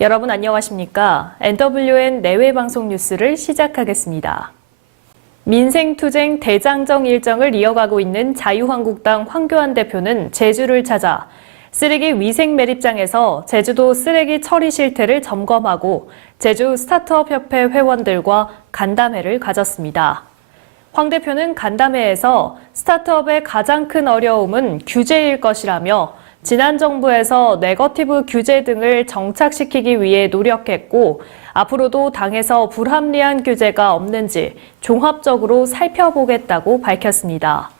여러분 안녕하십니까? NWN 내외 방송 뉴스를 시작하겠습니다. 민생투쟁 대장정 일정을 이어가고 있는 자유한국당 황교안 대표는 제주를 찾아 쓰레기 위생 매립장에서 제주도 쓰레기 처리 실태를 점검하고 제주 스타트업 협회 회원들과 간담회를 가졌습니다. 황 대표는 간담회에서 스타트업의 가장 큰 어려움은 규제일 것이라며 지난 정부에서 네거티브 규제 등을 정착시키기 위해 노력했고 앞으로도 당에서 불합리한 규제가 없는지 종합적으로 살펴보겠다고 밝혔습니다.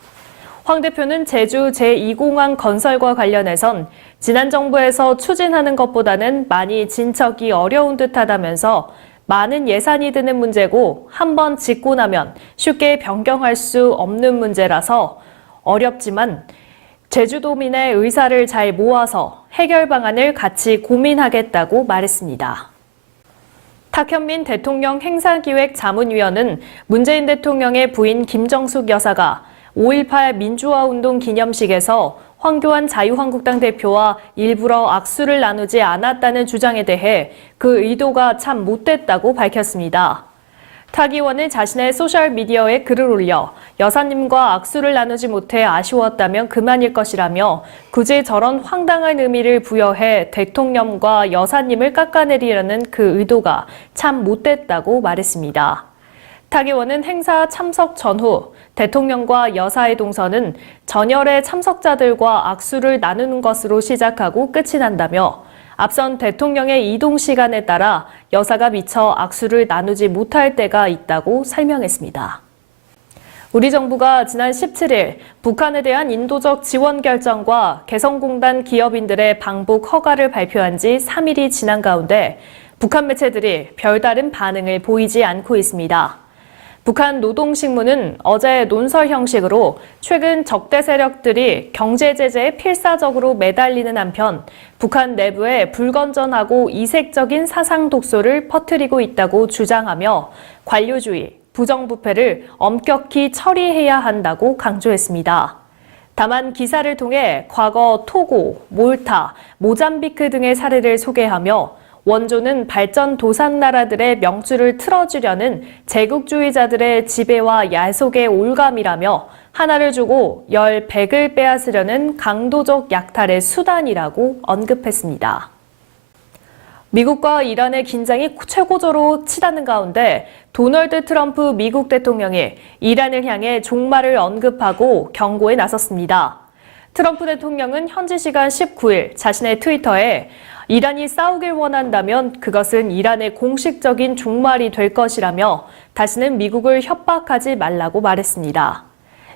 황 대표는 제주 제2공항 건설과 관련해선 지난 정부에서 추진하는 것보다는 많이 진척이 어려운 듯 하다면서 많은 예산이 드는 문제고 한 번 짓고 나면 쉽게 변경할 수 없는 문제라서 어렵지만 제주도민의 의사를 잘 모아서 해결 방안을 같이 고민하겠다고 말했습니다. 탁현민 대통령 행사기획 자문위원은 문재인 대통령의 부인 김정숙 여사가 5.18 민주화운동 기념식에서 황교안 자유한국당 대표와 일부러 악수를 나누지 않았다는 주장에 대해 그 의도가 참 못됐다고 밝혔습니다. 탁 의원은 자신의 소셜미디어에 글을 올려 여사님과 악수를 나누지 못해 아쉬웠다면 그만일 것이라며 굳이 저런 황당한 의미를 부여해 대통령과 여사님을 깎아내리려는 그 의도가 참 못됐다고 말했습니다. 탁 의원은 행사 참석 전후 대통령과 여사의 동선은 전열의 참석자들과 악수를 나누는 것으로 시작하고 끝이 난다며 앞선 대통령의 이동 시간에 따라 여사가 미처 악수를 나누지 못할 때가 있다고 설명했습니다. 우리 정부가 지난 17일 북한에 대한 인도적 지원 결정과 개성공단 기업인들의 방북 허가를 발표한 지 3일이 지난 가운데 북한 매체들이 별다른 반응을 보이지 않고 있습니다. 북한 노동신문은 어제 논설 형식으로 최근 적대 세력들이 경제 제재에 필사적으로 매달리는 한편 북한 내부에 불건전하고 이색적인 사상 독소를 퍼뜨리고 있다고 주장하며 관료주의, 부정부패를 엄격히 처리해야 한다고 강조했습니다. 다만 기사를 통해 과거 토고, 몰타, 모잠비크 등의 사례를 소개하며 원조는 발전 도상 나라들의 명주를 틀어주려는 제국주의자들의 지배와 야속의 올감이라며 하나를 주고 열 백을 빼앗으려는 강도적 약탈의 수단이라고 언급했습니다. 미국과 이란의 긴장이 최고조로 치닫는 가운데 도널드 트럼프 미국 대통령이 이란을 향해 종말을 언급하고 경고에 나섰습니다. 트럼프 대통령은 현지 시간 19일 자신의 트위터에 이란이 싸우길 원한다면 그것은 이란의 공식적인 종말이 될 것이라며 다시는 미국을 협박하지 말라고 말했습니다.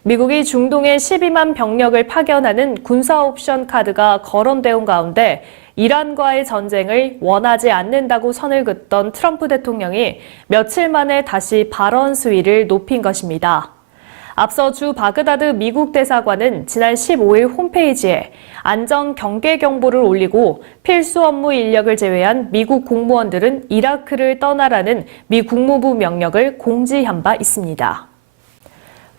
미국이 중동에 12만 병력을 파견하는 군사 옵션 카드가 거론되온 가운데 이란과의 전쟁을 원하지 않는다고 선을 긋던 트럼프 대통령이 며칠 만에 다시 발언 수위를 높인 것입니다. 앞서 주 바그다드 미국 대사관은 지난 15일 홈페이지에 안전 경계 경보를 올리고 필수 업무 인력을 제외한 미국 공무원들은 이라크를 떠나라는 미 국무부 명령을 공지한 바 있습니다.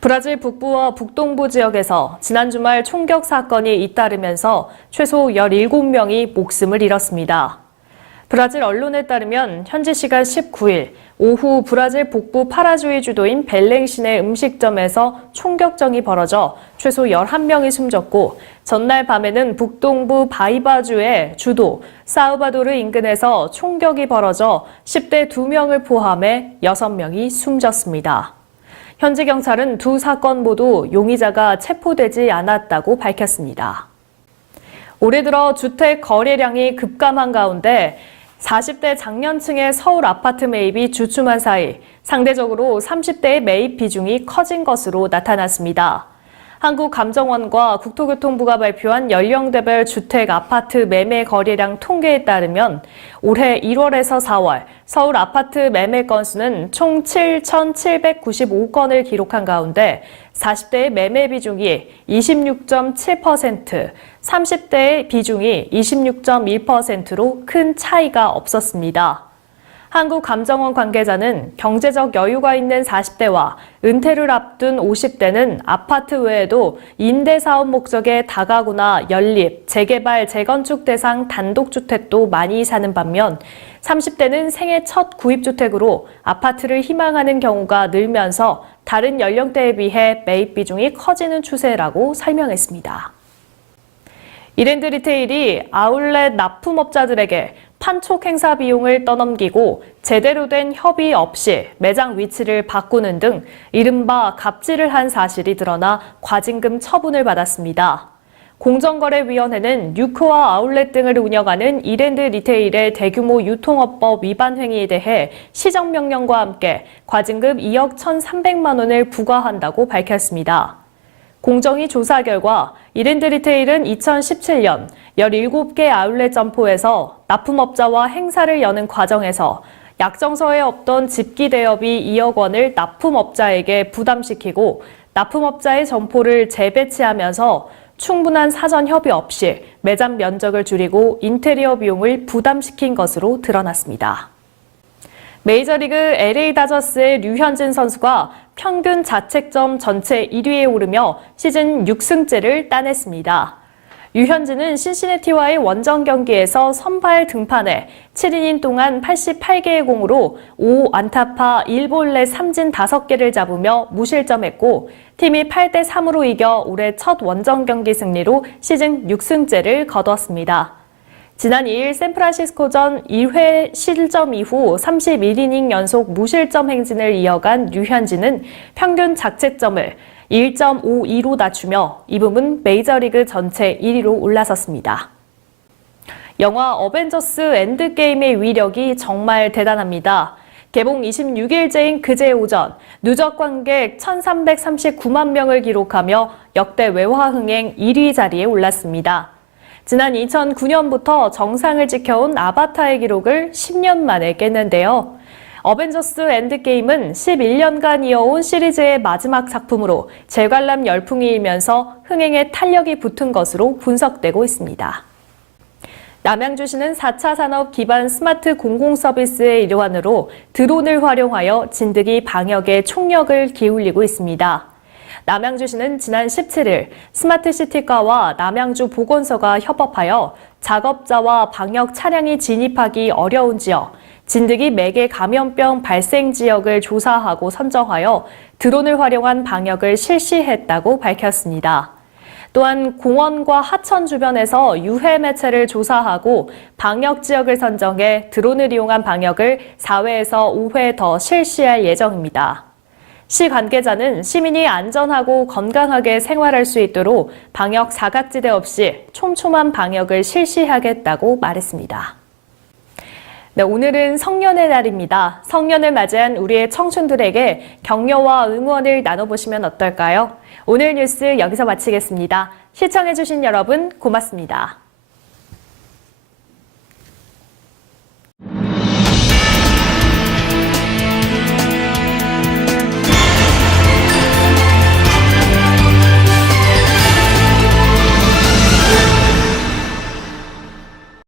브라질 북부와 북동부 지역에서 지난 주말 총격 사건이 잇따르면서 최소 17명이 목숨을 잃었습니다. 브라질 언론에 따르면 현지 시간 19일 오후 브라질 북부 파라주의 주도인 벨랭신의 음식점에서 총격전이 벌어져 최소 11명이 숨졌고 전날 밤에는 북동부 바이바주의 주도 사우바도르 인근에서 총격이 벌어져 10대 2명을 포함해 6명이 숨졌습니다. 현지 경찰은 두 사건 모두 용의자가 체포되지 않았다고 밝혔습니다. 올해 들어 주택 거래량이 급감한 가운데 40대 장년층의 서울 아파트 매입이 주춤한 사이 상대적으로 30대의 매입 비중이 커진 것으로 나타났습니다. 한국감정원과 국토교통부가 발표한 연령대별 주택 아파트 매매 거래량 통계에 따르면 올해 1월에서 4월 서울 아파트 매매 건수는 총 7,795건을 기록한 가운데 40대의 매매 비중이 26.7%, 30대의 비중이 26.1%로 큰 차이가 없었습니다. 한국감정원 관계자는 경제적 여유가 있는 40대와 은퇴를 앞둔 50대는 아파트 외에도 임대사업 목적의 다가구나 연립, 재개발, 재건축 대상 단독주택도 많이 사는 반면 30대는 생애 첫 구입주택으로 아파트를 희망하는 경우가 늘면서 다른 연령대에 비해 매입 비중이 커지는 추세라고 설명했습니다. 이랜드 리테일이 아울렛 납품업자들에게 판촉 행사 비용을 떠넘기고 제대로 된 협의 없이 매장 위치를 바꾸는 등 이른바 갑질을 한 사실이 드러나 과징금 처분을 받았습니다. 공정거래위원회는 뉴크와 아울렛 등을 운영하는 이랜드 리테일의 대규모 유통업법 위반 행위에 대해 시정명령과 함께 과징금 2억 1,300만 원을 부과한다고 밝혔습니다. 공정위 조사 결과 이랜드 리테일은 2017년 17개 아울렛 점포에서 납품업자와 행사를 여는 과정에서 약정서에 없던 집기 대여비 2억 원을 납품업자에게 부담시키고 납품업자의 점포를 재배치하면서 충분한 사전 협의 없이 매장 면적을 줄이고 인테리어 비용을 부담시킨 것으로 드러났습니다. 메이저리그 LA 다저스의 류현진 선수가 평균 자책점 전체 1위에 오르며 시즌 6승째를 따냈습니다. 류현진은 신시내티와의 원정 경기에서 선발 등판해 7이닝 동안 88개의 공으로 5안타파 1볼넷 3진 5개를 잡으며 무실점했고 팀이 8대 3으로 이겨 올해 첫 원정 경기 승리로 시즌 6승째를 거뒀습니다. 지난 2일 샌프란시스코전 1회 실점 이후 31이닝 연속 무실점 행진을 이어간 류현진은 평균 자책점을 1.52로 낮추며 이 부분 메이저리그 전체 1위로 올라섰습니다. 영화 어벤져스 엔드게임의 위력이 정말 대단합니다. 개봉 26일째인 그제 오전 누적 관객 1,339만 명을 기록하며 역대 외화 흥행 1위 자리에 올랐습니다. 지난 2009년부터 정상을 지켜온 아바타의 기록을 10년 만에 깼는데요. 어벤져스 엔드게임은 11년간 이어온 시리즈의 마지막 작품으로 재관람 열풍이 일면서 흥행에 탄력이 붙은 것으로 분석되고 있습니다. 남양주시는 4차 산업 기반 스마트 공공 서비스의 일환으로 드론을 활용하여 진드기 방역에 총력을 기울이고 있습니다. 남양주시는 지난 17일 스마트시티과와 남양주 보건소가 협업하여 작업자와 방역 차량이 진입하기 어려운 지역, 진드기 매개 감염병 발생 지역을 조사하고 선정하여 드론을 활용한 방역을 실시했다고 밝혔습니다. 또한 공원과 하천 주변에서 유해 매체를 조사하고 방역 지역을 선정해 드론을 이용한 방역을 4회에서 5회 더 실시할 예정입니다. 시 관계자는 시민이 안전하고 건강하게 생활할 수 있도록 방역 사각지대 없이 촘촘한 방역을 실시하겠다고 말했습니다. 네, 오늘은 성년의 날입니다. 성년을 맞이한 우리의 청춘들에게 격려와 응원을 나눠보시면 어떨까요? 오늘 뉴스 여기서 마치겠습니다. 시청해주신 여러분 고맙습니다.